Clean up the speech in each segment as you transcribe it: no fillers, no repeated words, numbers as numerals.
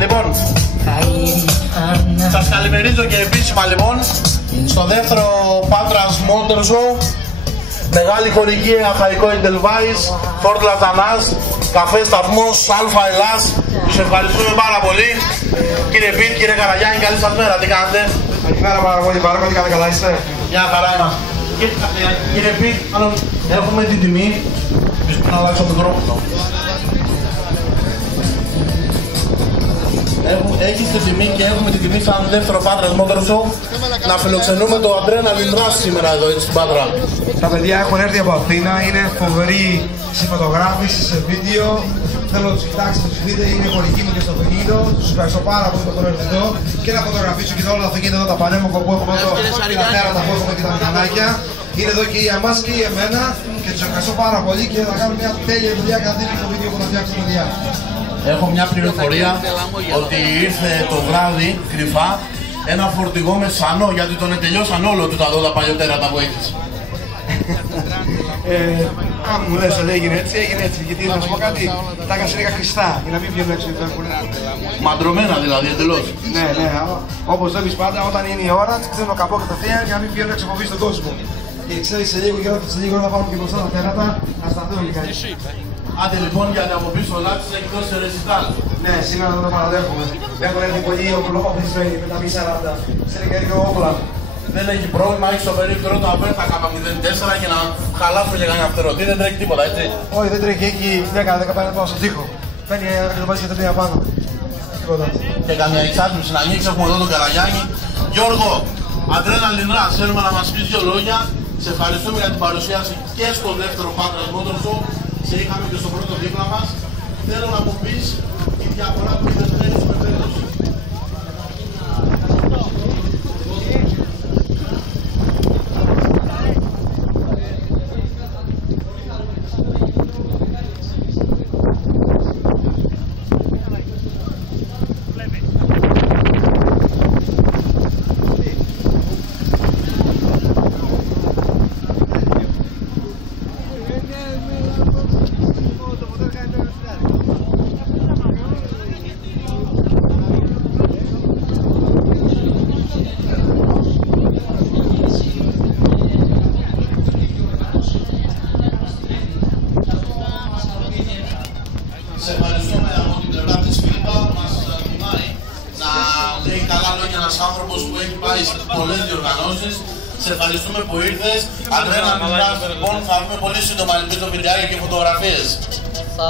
Λοιπόν, σας καλημερίζω και επίσημα λοιπόν στο δεύτερο Patras Motor Show. Μεγάλη χορηγή Αχαϊκό Edelweiss, Ford Latanaz, Καφέ Σταθμός, Αλφα Ελλάς. Τους ευχαριστούμε πάρα πολύ. Κύριε Πιτ, κύριε Καραγιάννη, καλή σας μέρα, τι κάνετε? Καλημέρα πάρα πολύ, τι κάνετε, καλά είστε? Μια χαρά είμαστε. Κύριε Πιτ, έχουμε την τιμή, να αλλάξω το μικρόφωνο. Έχεις την τιμή και έχουμε την τιμή σαν δεύτερο Patras Motor Show να φιλοξενούμε το Adrenaline Rush σήμερα εδώ στην Πάτρα. Τα παιδιά έχουν έρθει από Αθήνα, είναι φοβεροί σε φωτογράφηση, σε βίντεο. Θέλω να τους κοιτάξετε, τους δείτε, είναι χωρικοί μου και στο αυτοκίνητο. Τους ευχαριστώ πάρα πολύ που έχουν έρθει εδώ και να φωτογραφίσω και όλα τα αυτοκίνητα εδώ, τα πανέμορφα που έχουμε εδώ, τα τέρατα που έχουμε και τα μηχανάκια. Είναι εδώ και για εμάς και για εμένα και τους ευχαριστώ πάρα πολύ και θα κάνουμε μια τέλεια δουλειά κατά το βίντεο που θα φτιάξουμε παιδιά. Έχω μια πληροφορία ότι ήρθε το βράδυ κρυφά ένα φορτηγό με σανό, γιατί τον τελειώσαν όλο του τα 12 παλιωτέρατα που έχεις. Αν μου λες ότι έγινε έτσι, γιατί να σου πω κάτι, τα έκανα λίγα χρηστά για να μην βγαίνουν έξω οι φεύγουν. Μαντρωμένα δηλαδή, εντελώς. Ναι, όπως βλέπεις πάντα, όταν είναι η ώρα, ξέρουν το καπό κατευθείαν για να μην βγαίνουν έξω από στον κόσμο. Και ξέρεις, σε λίγο θα πάμε και μπροστά τα τέρατα, να σταθούν λιγάκι. Άντε λοιπόν, γιατί από πίσω ο Λάτσης έχει δώσει ρεσιτάλ. Ναι, σήμερα δεν το παραδέχομαι. Έχουν έρθει πολλοί οπλοφόρτιστοι με τα P40. Ξέρετε και έρχεται όπλα. Δεν έχει πρόβλημα, έχει στο περίπτερο το αβέρτα κάμα 04 και να χαλάσουν για κανένα φτερωτή, δεν τρέχει τίποτα, έτσι. Όχι, δεν τρέχει, έχει 10-15 πάνω στον τοίχο. Παίρνει και το βάζει και τρία πάνω. Τίποτα. Και καμιά εξάτμιση να ανοίξει, έχουμε εδώ τον Καραγιάννη. Γιώργο, Adrenaline Rush, θέλουμε να μας πεις δύο λόγια. Σε ευχαριστούμε για την παρουσίαση και στο δεύτερο Patras Motor Show. Σε είχαμε και στο πρώτο δίπλα μας. Θέλω να μου πεις τη διαφορά που είδες φέτος με φέτος. Σε ευχαριστούμε από την πλευρά της Φίλιππα που μας τιμάει να λέει καλά λόγια ένας άνθρωπος που έχει πάει σε πολλές διοργανώσεις. Σε ευχαριστούμε που ήρθες. Adrenaline Rush, λοιπόν, θα έχουμε πολύ σύντομα ελπίζω βιντεάκια και φωτογραφίες. Θα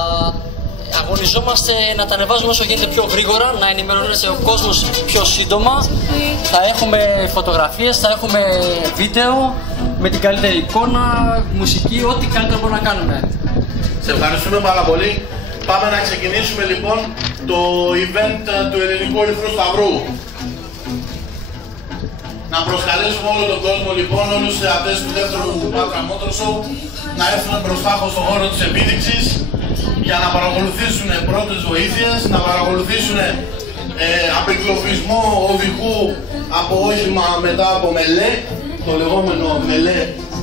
αγωνιζόμαστε να τα ανεβάζουμε όσο γίνεται πιο γρήγορα, να ενημερώνεται ο κόσμος πιο σύντομα. Θα έχουμε φωτογραφίες, θα έχουμε βίντεο με την καλύτερη εικόνα, μουσική, ό,τι καλύτερο μπορούμε να κάνουμε. Σε ευχαριστούμε πάρα πολύ. Πάμε να ξεκινήσουμε λοιπόν το event του Ελληνικού Ερυθρού Σταυρού. Να προσκαλέσουμε όλο τον κόσμο λοιπόν, όλους τους θεατές του δεύτερου Patra Motor Show να έρθουν μπροστά στον χώρο της επίδειξης για να παρακολουθήσουν πρώτες βοήθειες, να παρακολουθήσουν απεκλωβισμό οδηγού από όχημα μετά από μελέ, το λεγόμενο μελέ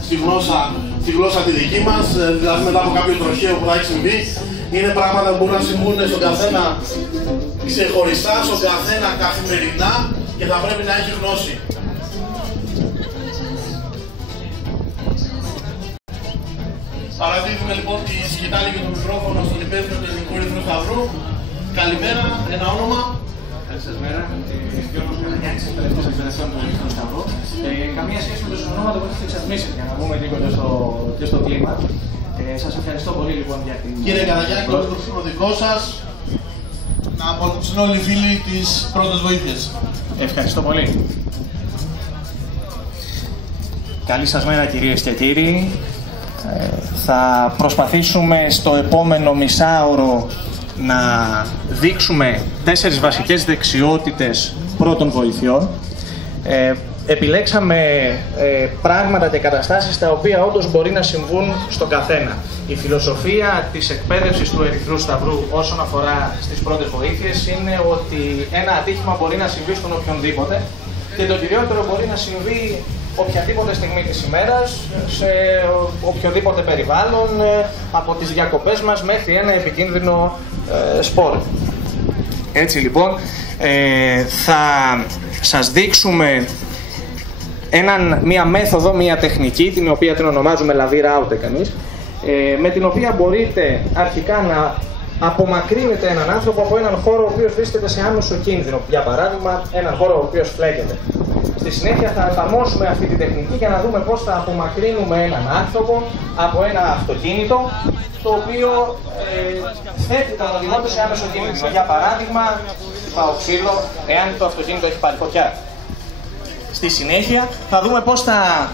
στη γλώσσα τη δική μας, δηλαδή μετά από κάποιο τροχαίο που θα έχει συμβεί. Είναι πράγματα που μπορούν να συμβούν στον καθένα ξεχωριστά, στον καθένα καθημερινά και θα πρέπει να έχει γνώση. Παραδίδουμε λοιπόν τη σκητάλη και το μικρόφωνο στον υπεύθυνο του Ελληνικού Ερυθρού Σταυρού. Καλημέρα, ένα όνομα. Καλησπέρα, Γιώργος Καραγιάννης, εκπαιδευτής εκπαιδευτών του Ερυθρού Σταυρού. Καμία σχέση με το ονόματα που έχετε εξατμίσει, για να μπούμε λίγο και στο κλίμα. Σας ευχαριστώ πολύ λοιπόν για την... Κύριε Καραγιάννη, το μικρόφωνο δικό σας, να απολύψουν όλοι οι φίλοι τις πρώτες βοήθειες. Ευχαριστώ πολύ. Καλή σας μέρα κυρίες και κύριοι. Θα προσπαθήσουμε στο επόμενο μισάωρο να δείξουμε 4 βασικές δεξιότητες πρώτων βοηθειών. Επιλέξαμε πράγματα και καταστάσεις τα οποία όντως μπορεί να συμβούν στον καθένα. Η φιλοσοφία της εκπαίδευσης του Ερυθρού Σταυρού όσον αφορά στις πρώτες βοήθειες είναι ότι ένα ατύχημα μπορεί να συμβεί στον οποιονδήποτε και το κυριότερο μπορεί να συμβεί οποιαδήποτε στιγμή της ημέρας, σε οποιοδήποτε περιβάλλον, από τις διακοπές μας μέχρι ένα επικίνδυνο σπορ. Έτσι λοιπόν, θα σας δείξουμε μία μέθοδο, μία τεχνική, την οποία την ονομάζουμε λαβύρα out κανείς, με την οποία μπορείτε αρχικά να απομακρύνετε έναν άνθρωπο από έναν χώρο ο οποίος βρίσκεται σε άμεσο κίνδυνο. Για παράδειγμα, έναν χώρο ο οποίος φλέγεται. Στη συνέχεια θα εφαρμόσουμε αυτή τη τεχνική για να δούμε πώς θα απομακρύνουμε έναν άνθρωπο από ένα αυτοκίνητο το οποίο θέτει τον οδηγό του σε άμεσο κίνδυνο. Για παράδειγμα, πάω ξύλο, εάν το αυτοκίνητο έχει πάρει φωτιά. Στη συνέχεια θα δούμε πώς θα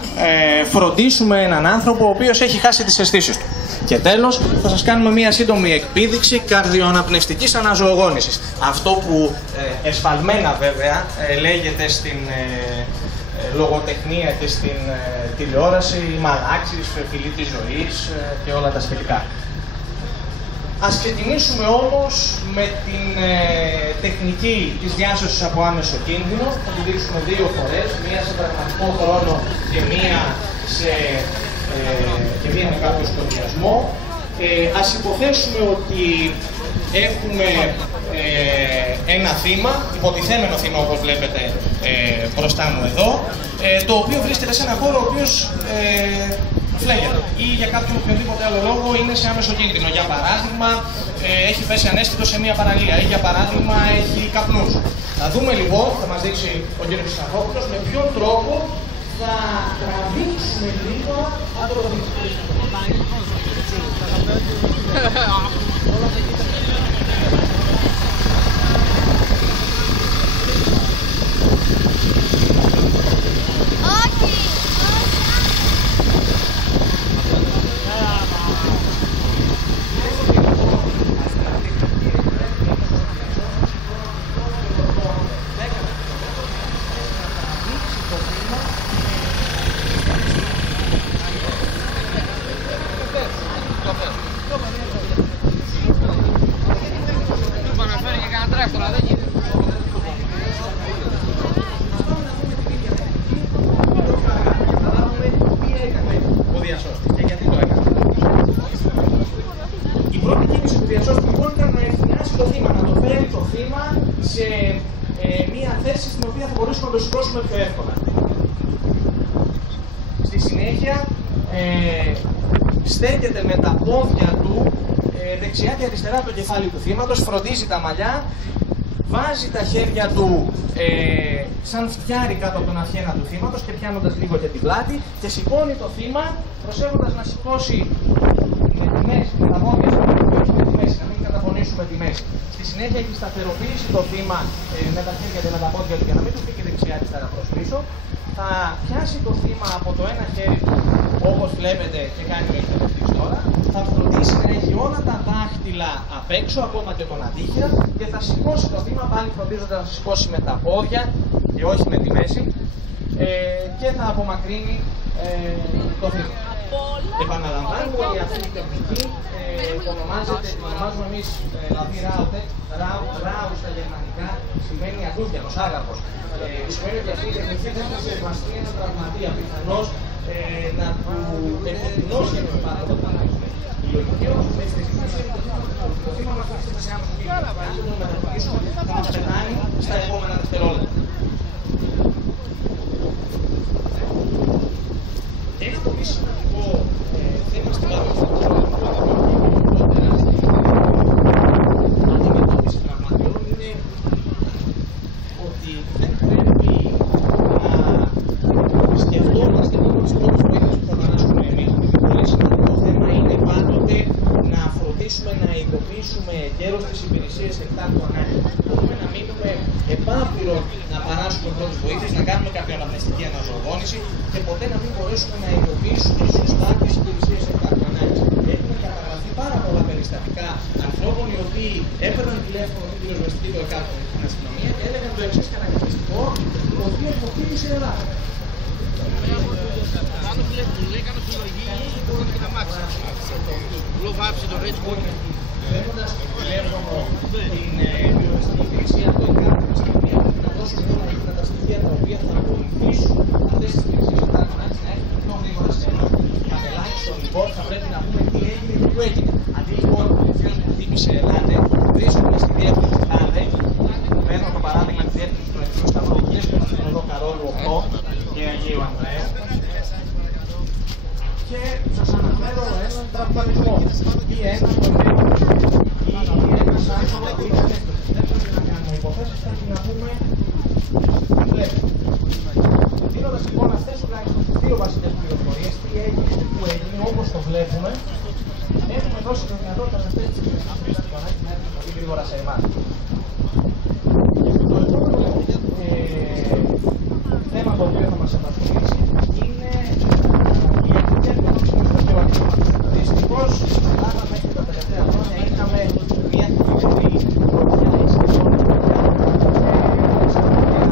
φροντίσουμε έναν άνθρωπο ο οποίος έχει χάσει τις αισθήσεις του. Και τέλος θα σας κάνουμε μία σύντομη εκπίδειξη καρδιοαναπνευστικής αναζωογόνησης. Αυτό που εσφαλμένα βέβαια λέγεται στην λογοτεχνία και στην τηλεόραση μαλάξης, φυλή της ζωής και όλα τα σχετικά. Ας ξεκινήσουμε όμως με την τεχνική της διάσωσης από άμεσο κίνδυνο. Θα τη δείξουμε 2 φορές, μία σε πραγματικό χρόνο και μία με κάποιο σχεδιασμό. Ας υποθέσουμε ότι έχουμε ένα θύμα, υποτιθέμενο θύμα όπως βλέπετε μπροστά μου εδώ, το οποίο βρίσκεται σε ένα χώρο ο οποίος φλέγεται ή για κάποιον οποιοδήποτε άλλο λόγο είναι σε άμεσο κίνδυνο. Για παράδειγμα, έχει πέσει ανέστητο σε μια παραλία ή για παράδειγμα έχει καπνούς. Θα δούμε λοιπόν, θα μας δείξει ο κ. Χρυσαφόπουλος, με ποιον τρόπο θα τραβήξουμε λίγο από το στέκεται με τα πόδια του δεξιά και αριστερά από το κεφάλι του θύματος, φροντίζει τα μαλλιά, βάζει τα χέρια του σαν φτιάρι κάτω από τον αυχένα του θύματος και πιάνοντας λίγο και την πλάτη και σηκώνει το θύμα προσέχοντας να σηκώσει με τη μέση, με τα πόδια με τη μέση, να μην καταπονήσουμε τη μέση. Στη συνέχεια έχει σταθεροποιήσει το θύμα με τα χέρια και με τα πόδια του για να μην του φύγει δεξιά-αριστερά προς πίσω. Θα πιάσει το θύμα από το ένα χέρι του, όπως βλέπετε και κάνει ο εκπαιδευτής τώρα, θα φροντίσει να έχει όλα τα δάχτυλα απ' έξω, ακόμα και τον αντίχειρα, και θα σηκώσει το βήμα, πάλι φροντίζοντας να σηκώσει με τα πόδια και όχι με τη μέση, και θα απομακρύνει το βήμα. Επαναλαμβάνουμε ότι αυτή η τεχνική ονομάζουμε εμείς δηλαδή ράου στα γερμανικά, σημαίνει αντούδιανος, άγαρχος. Σημαίνει ότι αυτή η τεχνική δεν θα σεβαστεί ένα τραυματία, πιθανώς να του επιδεινώσει το πάθο το τραυματισμό. Η λογική όμως με τις τεχνικές είναι ότι το θύμα μας βρίσκεται σε άμεσο κίνδυνο, αν δεν το μεταπτυχίσουμε θα μας πεθάνει στα επόμενα δευτερόλεπτα. Ένα πολύ σημαντικό θέμα στην αντιμετώπιση τραυματιών είναι ότι δεν πρέπει να σκεφτόμαστε μόνο τις πρώτες βοήθειες που θα παράσχουμε εμείς. Πολύ σημαντικό θέμα είναι πάντοτε να φροντίσουμε να ειδοποιήσουμε εγκαίρως τις υπηρεσίες εκτάκτου ανάγκης. Μπορούμε να μείνουμε επάπειρον να παράσχουμε πρώτες βοήθειες, να κάνουμε κάποια αναπνευστική αναζωογόνηση και ποτέ να μην μπορέσουμε να ειδοποιήσουμε σωστά τις υπηρεσίες εκτάκτου ανάγκης. Έχουν καταγραφεί πάρα πολλά περιστατικά ανθρώπων οι οποίοι έπαιρναν τηλέφωνο του πυροσβεστικού του εκάστοτε στην αστυνομία και έλεγαν το εξής χαρακτηριστικό, ότι έχω χτύπησε Ελλάδα. Κάνω συλλογή, μπορεί να μάξει. Γλωβάψε το έτσι μπορεί. Παίρνοντας τηλέφωνο την πυροσβεστική υπηρεσία του εκάστοτε στην αστυνομία, να δώσουν όλα αυτά τα στοιχεία τα οποία θα βοηθήσουν αυτές τις υπηρεσίες εκτάκτου ανάγκης να έχουν πιο γρήγορα σε εμάς. Κατελάχιστον λοιπόν θα πρέπει να πούμε τι έγινε και πού έγινε. Αντί λοιπόν ο οποίος μου χτύπησε ελάτε, βρίσκομαι στη διεύθυνση τάδε, παίρνω το παράδειγμα της διεύθυνσης του Ερυθρού Σταυρού, βρίσκομαι στην οδό Καρόλου 8 και Αγίου Ανδρέου και σας αναφέρω έναν τραυματισμό ή έναν κορδέλο ή ένας άνθρωπος που ήταν έκτος. Δεν πρέπει να κάνουμε υποθέσεις, πρέπει να πούμε τι βλέπουμε. Δίνοντας λοιπόν αυτές τουλάχιστον τις δύο βασικές πληροφορίες, τι έγινε και πού έγινε, όπως το βλέπουμε, έχουμε δώσει τη δυνατότητα σε αυτές τις υπηρεσίες να έρθουν πολύ γρήγορα σε εμάς. Το επόμενο θέμα το οποίο θα μας απασχολήσει είναι η εκπαίδευση του πιο ατυχήματος. Δυστυχώς, στην Ελλάδα μέχρι τα τελευταία χρόνια είχαμε μια κυβερνή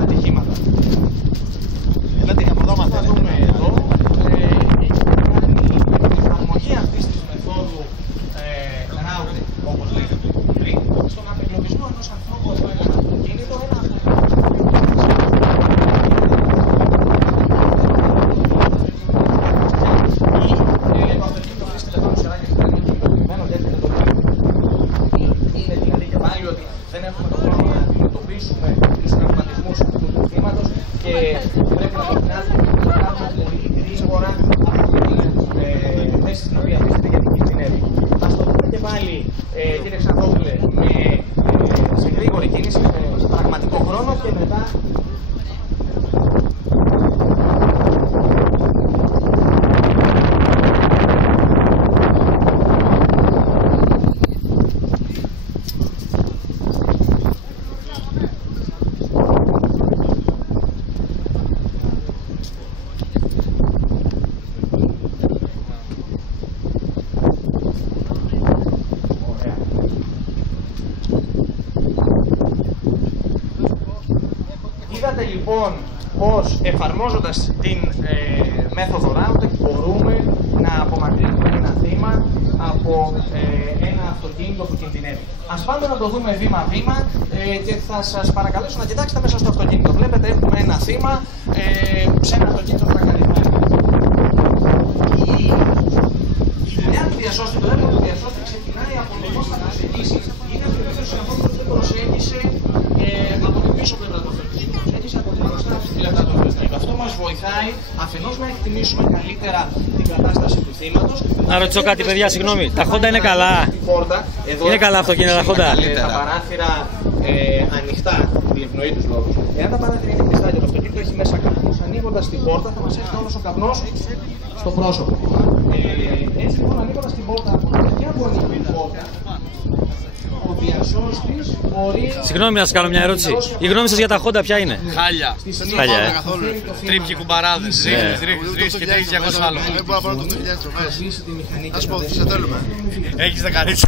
ατυχήματα. Θα δούμε εδώ, έχει κάνει η εφαρμογή αυτής της μεθόδου ράουτε, όπως λέγαμε πριν, στον απεγκλωβισμό ενός ανθρώπου από ένα αυτοκίνητο, ένα ή το αυτοκίνητο βρίσκεται πάνω σε ράγια στην αρχή κινητοποιημένο και έρχεται το είναι δηλαδή και πάλι ότι δεν έχουμε τον χρόνο να αντιμετωπίσουμε τους τραυματισμούς αυτού του θύματος και πρέπει να αποφυνάσουμε να κάνουμε δηλαδή γρήγορα από την θέση στην οποία βρίσκεται για την κινδυνεύει. Ας το δούμε και πάλι, κύριε Ξανθόπουλε, σε γρήγορη κίνηση, με πραγματικό χρόνο και μετά. Είδατε λοιπόν πως εφαρμόζοντας την μέθοδο ράουτε μπορούμε να απομακρύνουμε ένα θύμα από ένα αυτοκίνητο που κινδυνεύει. Ας πάμε να το δούμε βήμα-βήμα και θα σας παρακαλέσω να κοιτάξετε μέσα στο αυτοκίνητο. Βλέπετε έχουμε ένα θύμα σε ένα αυτοκίνητο τρακαρισμένο. Η δουλειά του διασώστη, το έργο του διασώστη ξεκινάει από το πώς θα προσεγγίσει. Είναι αυτός ο ανθρώπος που προσέγγισε από την πίσω πλευρά του αυτοκίνητου. Προσέγγισε από την μπροστά πλευρά του αυτοκίνητου. Αυτό μας βοηθάει αφενός να εκτιμήσουμε καλύτερα την κατάσταση του θύματος. Να ρωτήσω κάτι, παιδιά, συγγνώμη. Τα Honda είναι καλά. Είναι καλά αυτοκίνητα τα Honda. Τα παράθυρα ανοιχτά, διευνοεί τους λόγους. Εάν τα παράθυρα είναι κλειστά και το αυτοκίνητο έχει μέσα καπνούς, ανοίγοντας την πόρτα θα μας έρθει όλος ο καπνός στο πρόσωπο. Έτσι λοιπόν, ανοίγοντας την πόρτα από την μεριά που ανοίγει την πόρτα, ο διασώστης μπορεί... Συγγνώμη, να σας κάνω μια ερώτηση. Η γνώμη σας για τα Honda ποια είναι? Χάλια. Χάλια, Καθόλου. Τρίπκοι κουμπαράδες. Ρίχνεις και τρέχεις 200 άλογα. Δεν μπορώ να πάρω το 2000 τροφές. Ας πω, σε θέλουμε. Έχεις δεκαρίτσα.